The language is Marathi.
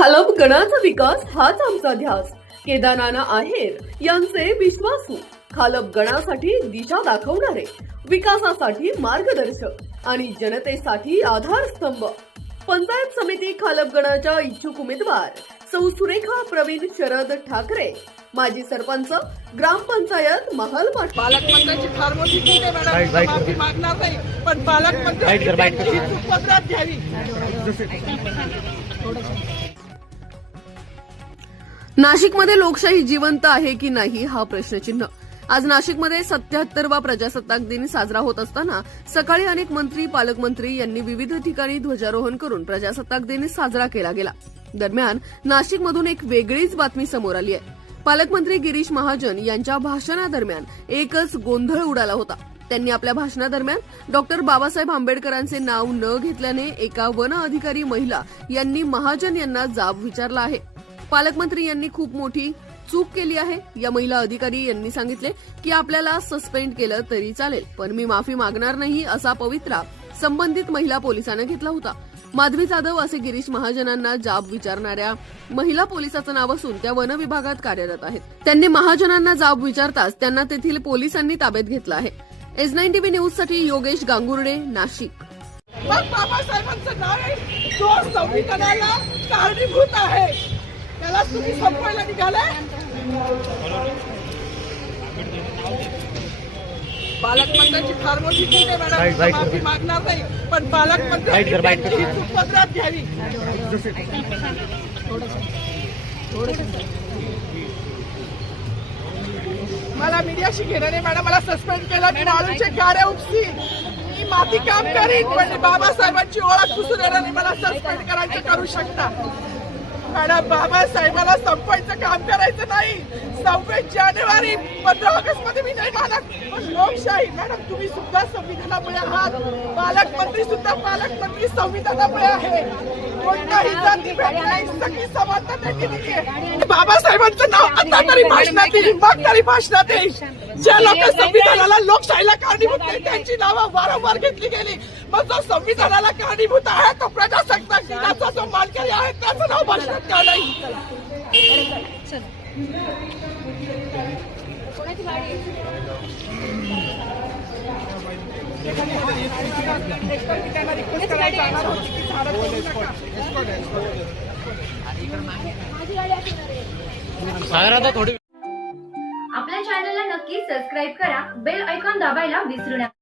खालप गणाचा विकास हाच आमचा ध्यास. केदारनाना आहेर यांचे विश्वासू, खालप गणासाठी दिशा दाखवणारे, विकासासाठी मार्गदर्शक आणि जनतेसाठी आधारस्तंभ. पंचायत समिती खालप गणाच्या इच्छुक उमेदवार सौ सुरेखा प्रवीण शरद ठाकरे, माजी सरपंच, ग्रामपंचायत महल पाटील. पालकमंत्र्यांची फार मोठी चूक आहे मॅडम, माफी मागणार नाही, पण पालकमंत्र्यांची पत्रात घ्यावी. नाशिकमध्ये लोकशाही जिवंत आहे की नाही हा प्रश्नचिन्ह. आज नाशिकमध्ये 77वा प्रजासत्ताक दिन साजरा होत असताना सकाळी अनेक मंत्री, पालकमंत्री यांनी विविध ठिकाणी ध्वजारोहण करून प्रजासत्ताक दिन साजरा केला गेला. दरम्यान नाशिकमधून एक वेगळीच बातमी समोर आली आहे. पालकमंत्री गिरीश महाजन यांच्या भाषणादरम्यान एकच गोंधळ उडाला होता. त्यांनी आपल्या भाषणादरम्यान डॉक्टर बाबासाहेब आंबेडकरांचे नाव न घेतल्याने एका वन अधिकारी महिला यांनी महाजन यांना जाब विचारला आहे. पालकमंत्री यांनी खूप मोठी चूक केली आहे. या महिला अधिकारी यांनी सांगितले की आपल्याला सस्पेंड केलं तरी चालेल, पण मी माफी मागणार नाही असा पवित्रा संबंधित महिला पोलिसांना घेतला होता. माधवी जाधव असे गिरीश महाजनांना जाब विचारणाऱ्या महिला पोलिसाचं नाव असून त्या वन विभागात कार्यरत आहेत. त्यांनी महाजनांना जाब विचारताच त्यांना तेथील पोलिसांनी ताब्यात घेतलं आहे. S9 TV न्यूज साठी योगेश गांगुर्डे, नाशिक. मग बाबासाहेबांचं नाव आहे, तो संविधानाला कारणीभूत आहे, त्याला तुम्ही संपवायला निघालाय. पालकमंत्र्यांची फार मोठी चूक आहे मॅडम, माफी मागणार नाही, पण पालकमंत्र्यांची पत्रात घ्यावी. मला मीडियाशी घेणं नाही मॅडम, मला सस्पेंड केलं, मी माळूचे गाड्या उपसी, मी माती काम करीन, पण बाबासाहेबांची ओळख पुसून येणार नाही. मला सस्पेंड करायचं करू शकता मॅडम. बाबासाहेबाला संपवायचं काम करायचं नाही. 26 जानेवारी 15 ऑगस्ट मध्ये मी नाही मानत, पण लोकशाही मॅडम, तुम्ही सुद्धा संविधानामुळे आहात. पालकमंत्री सुद्धा पालकमंत्री संविधानामुळे आहे. कोणताही जाती भेद नाही, सगळी समानता त्यांनी दिली आहे. बाबासाहेबांचं नाव आता तरी भाषणात येईल, मग तरी भाषणात येईल. ज्या लोक संविधानाला, लोकशाहीला कारणीभूत नाही त्यांची नावं वारंवार घेतली गेली. मग जो संविधानाला कारणीभूत आहे, तो प्रजासत्ताक दिनाचा जो मानकरी आहे, त्याचं नाव भाषणात का नाही? आपल्या चॅनलला नक्की सबस्क्राईब करा, बेल आयकॉन दाबायला विसरू नका.